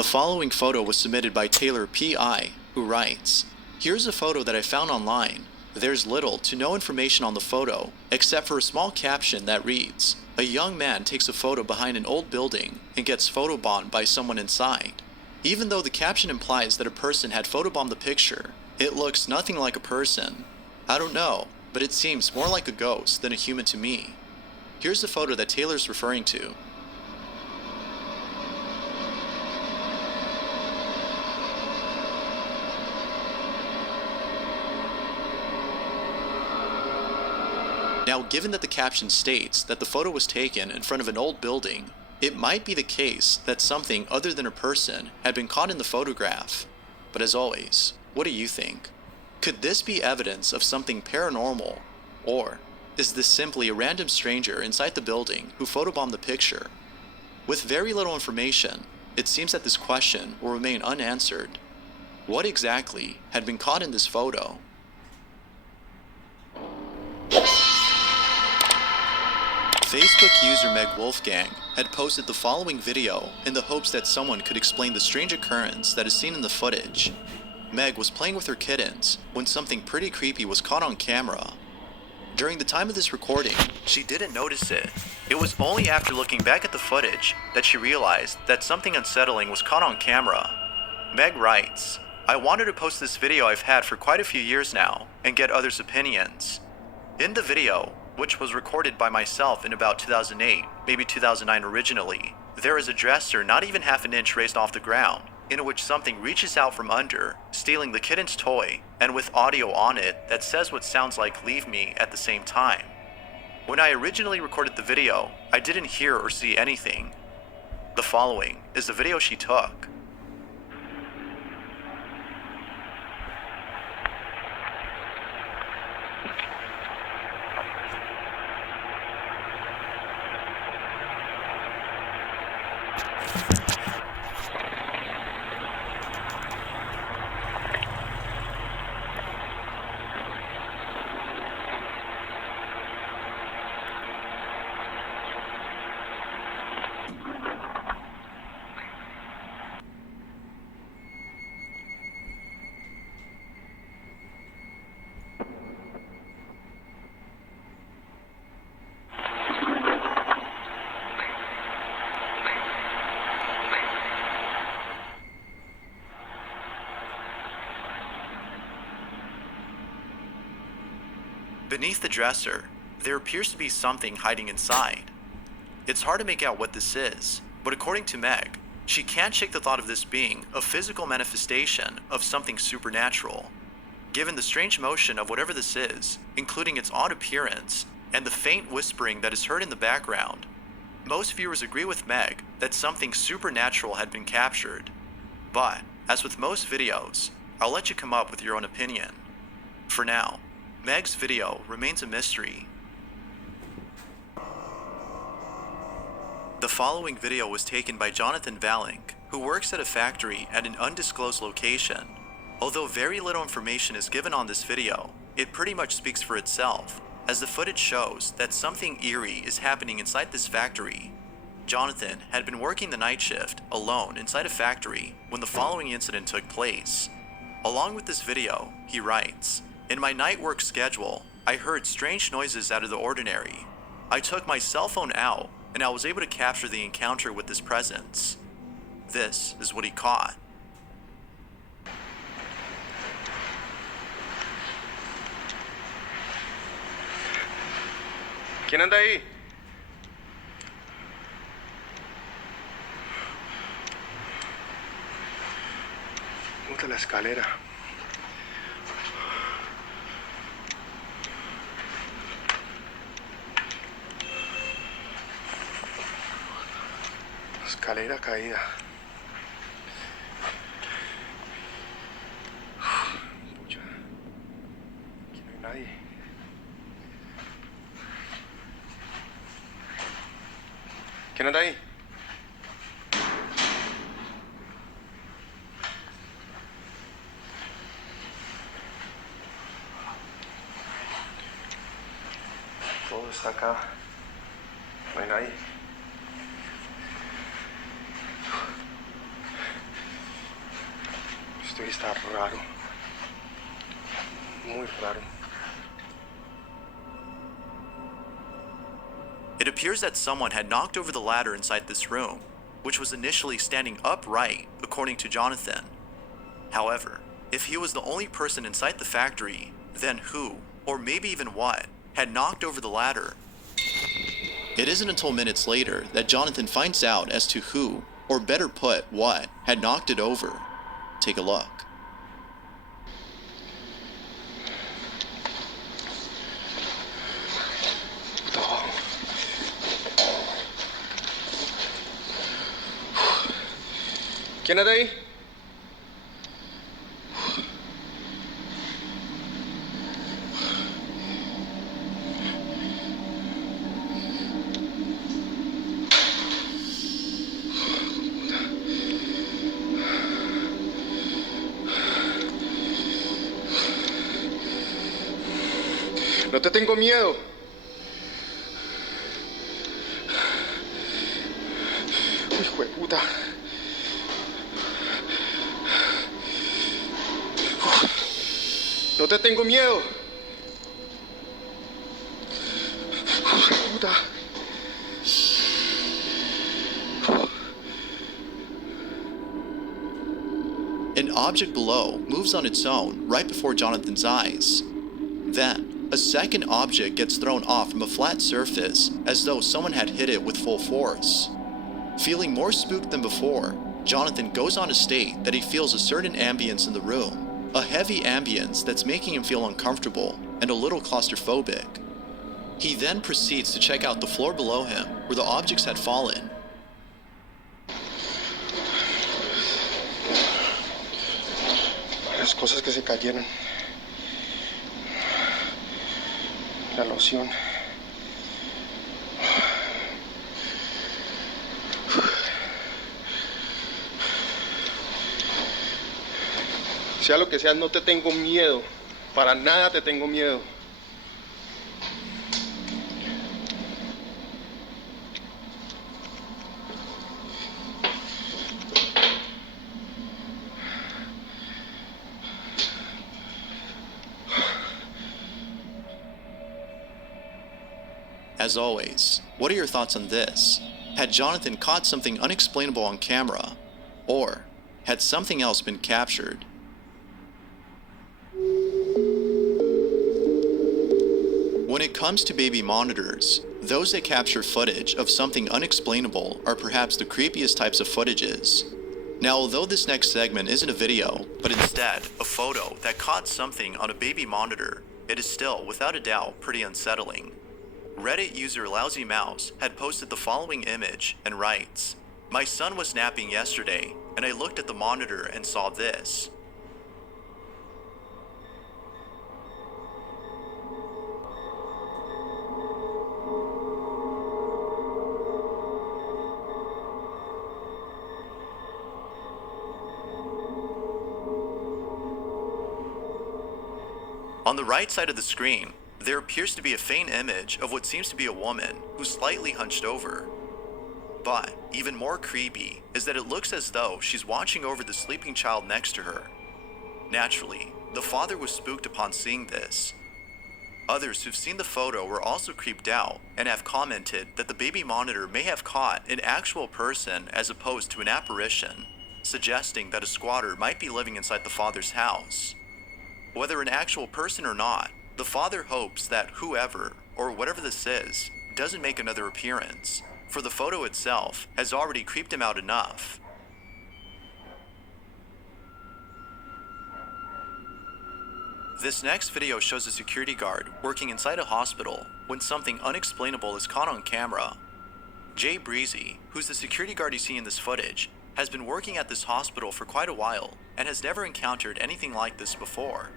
The following photo was submitted by Taylor P.I., who writes, "Here's a photo that I found online. There's little to no information on the photo, except for a small caption that reads, 'A young man takes a photo behind an old building and gets photobombed by someone inside.' Even though the caption implies that a person had photobombed the picture, it looks nothing like a person. I don't know, but it seems more like a ghost than a human to me." Here's the photo that Taylor's referring to. Now, given that the caption states that the photo was taken in front of an old building, it might be the case that something other than a person had been caught in the photograph. But as always, what do you think? Could this be evidence of something paranormal? Or is this simply a random stranger inside the building who photobombed the picture? With very little information, it seems that this question will remain unanswered. What exactly had been caught in this photo? Facebook user Meg Wolfgang had posted the following video in the hopes that someone could explain the strange occurrence that is seen in the footage. Meg was playing with her kittens when something pretty creepy was caught on camera. During the time of this recording, she didn't notice it. It was only after looking back at the footage that she realized that something unsettling was caught on camera. Meg writes, "I wanted to post this video I've had for quite a few years now and get others' opinions. In the video, which was recorded by myself in about 2008, maybe 2009 originally, there is a dresser not even half an inch raised off the ground, in which something reaches out from under, stealing the kitten's toy, and with audio on it that says what sounds like 'leave me' at the same time. When I originally recorded the video, I didn't hear or see anything. The following is the video she took." Beneath the dresser, there appears to be something hiding inside. It's hard to make out what this is, but according to Meg, she can't shake the thought of this being a physical manifestation of something supernatural. Given the strange motion of whatever this is, including its odd appearance, and the faint whispering that is heard in the background, most viewers agree with Meg that something supernatural had been captured. But, as with most videos, I'll let you come up with your own opinion. For now, Meg's video remains a mystery. The following video was taken by Jonathan Valink, who works at a factory at an undisclosed location. Although very little information is given on this video, it pretty much speaks for itself, as the footage shows that something eerie is happening inside this factory. Jonathan had been working the night shift alone inside a factory when the following incident took place. Along with this video, he writes, "In my night work schedule, I heard strange noises out of the ordinary. I took my cell phone out and I was able to capture the encounter with this presence. This is what he caught." ¿Quién anda ahí? ¿Cómo está la escalera? Escalera caída. Pucha. Aquí no hay nadie. ¿Quién anda ahí? Todo está acá. No hay nadie. Está raro. Muy raro. It appears that someone had knocked over the ladder inside this room, which was initially standing upright, according to Jonathan. However, if he was the only person inside the factory, then who, or maybe even what, had knocked over the ladder? It isn't until minutes later that Jonathan finds out as to who, or better put, what, had knocked it over. Take a look. ¿Quién era ahí? No te tengo miedo. Uy, hijo de puta. No te tengo miedo. Hijo de puta. An object below moves on its own right before Jonathan's eyes. Then, a second object gets thrown off from a flat surface as though someone had hit it with full force. Feeling more spooked than before, Jonathan goes on to state that he feels a certain ambience in the room, a heavy ambience that's making him feel uncomfortable and a little claustrophobic. He then proceeds to check out the floor below him where the objects had fallen. Las cosas que se cayeron. La loción. Sea lo que sea, no te tengo miedo. Para nada te tengo miedo. As always, what are your thoughts on this? Had Jonathan caught something unexplainable on camera? Or had something else been captured? When it comes to baby monitors, those that capture footage of something unexplainable are perhaps the creepiest types of footages. Now, although this next segment isn't a video, but instead a photo that caught something on a baby monitor, it is still, without a doubt, pretty unsettling. Reddit user Lousy Mouse had posted the following image and writes, "My son was napping yesterday, and I looked at the monitor and saw this." On the right side of the screen, there appears to be a faint image of what seems to be a woman who's slightly hunched over. But even more creepy is that it looks as though she's watching over the sleeping child next to her. Naturally, the father was spooked upon seeing this. Others who've seen the photo were also creeped out and have commented that the baby monitor may have caught an actual person as opposed to an apparition, suggesting that a squatter might be living inside the father's house. Whether an actual person or not, the father hopes that whoever, or whatever this is, doesn't make another appearance, for the photo itself has already creeped him out enough. This next video shows a security guard working inside a hospital when something unexplainable is caught on camera. Jay Breezy, who's the security guard you see in this footage, has been working at this hospital for quite a while and has never encountered anything like this before.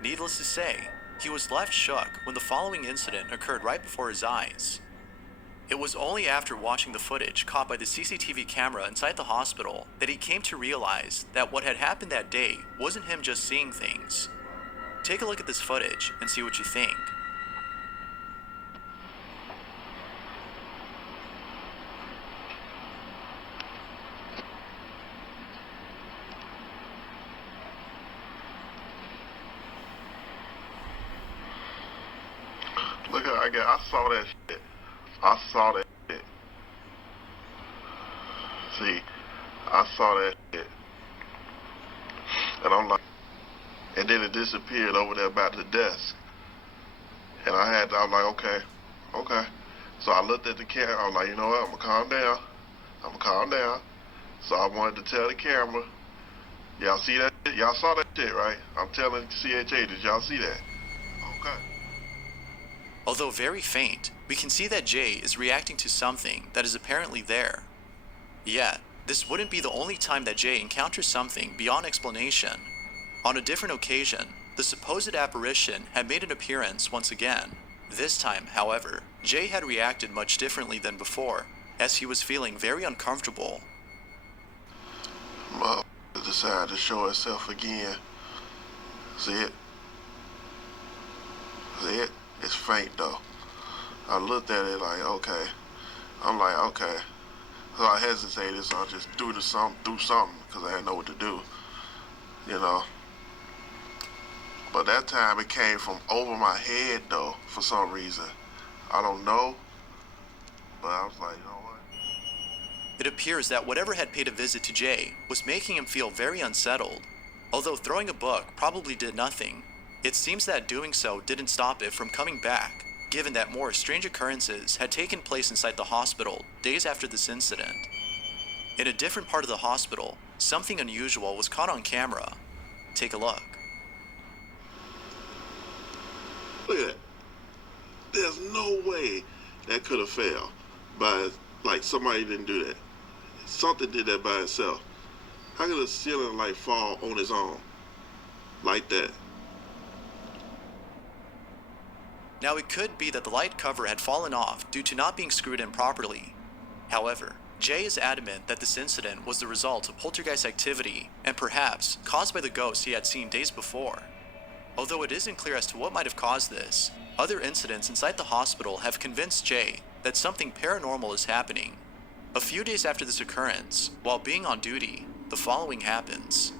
Needless to say, he was left shook when the following incident occurred right before his eyes. It was only after watching the footage caught by the CCTV camera inside the hospital that he came to realize that what had happened that day wasn't him just seeing things. Take a look at this footage and see what you think. I saw that shit. I saw that shit. See, I saw that shit. And I'm like, and then it disappeared over there by the desk. And I'm like, okay. So I looked at the camera. I was like, you know what? I'm gonna calm down. So I wanted to tell the camera, y'all see that shit? Y'all saw that shit, right? I'm telling CHA, did y'all see that? Okay. Although very faint, we can see that Jay is reacting to something that is apparently there. Yet, this wouldn't be the only time that Jay encounters something beyond explanation. On a different occasion, the supposed apparition had made an appearance once again. This time, however, Jay had reacted much differently than before, as he was feeling very uncomfortable. Mother decided to show itself again. See it? See it? It's faint though. I looked at it like, okay. I'm like, okay. So I hesitated, so I just threw something, because I didn't know what to do. You know. But that time it came from over my head though, for some reason. I don't know. But I was like, you know what? It appears that whatever had paid a visit to Jay was making him feel very unsettled. Although throwing a book probably did nothing, it seems that doing so didn't stop it from coming back, given that more strange occurrences had taken place inside the hospital days after this incident. In a different part of the hospital, something unusual was caught on camera. Take a look. Look at that. There's no way that could have failed by, like, somebody didn't do that. Something did that by itself. How could a ceiling light fall on its own? Like that? Now it could be that the light cover had fallen off due to not being screwed in properly. However, Jay is adamant that this incident was the result of poltergeist activity and perhaps caused by the ghost he had seen days before. Although it isn't clear as to what might have caused this, other incidents inside the hospital have convinced Jay that something paranormal is happening. A few days after this occurrence, while being on duty, the following happens.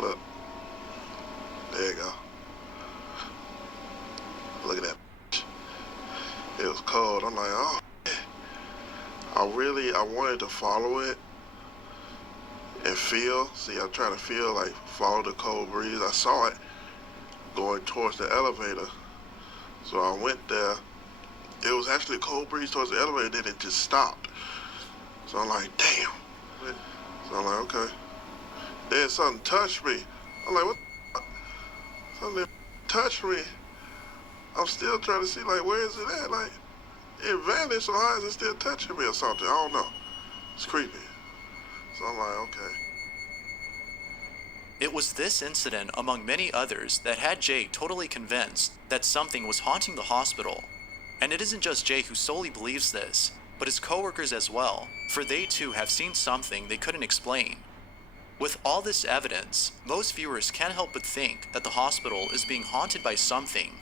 Look. There you go. Look at that. It was cold. I'm like, oh, man. I wanted to follow it and feel. See, I'm trying to feel, like, follow the cold breeze. I saw it going towards the elevator. So I went there. It was actually a cold breeze towards the elevator, then it just stopped. So I'm like, damn. So I'm like, okay. Then something touched me. I'm like, what the? Something touched me. I'm still trying to see, like, where is it at? Like, it vanished, so how is it still touching me or something? I don't know. It's creepy. So I'm like, okay. It was this incident, among many others, that had Jay totally convinced that something was haunting the hospital. And it isn't just Jay who solely believes this, but his coworkers as well, for they too have seen something they couldn't explain. With all this evidence, most viewers can't help but think that the hospital is being haunted by something.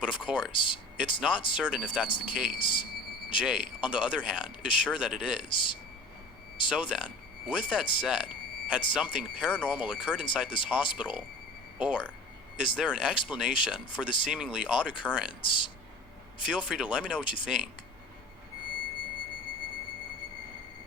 But of course, it's not certain if that's the case. Jay, on the other hand, is sure that it is. So then, with that said, had something paranormal occurred inside this hospital? Or is there an explanation for the seemingly odd occurrence? Feel free to let me know what you think.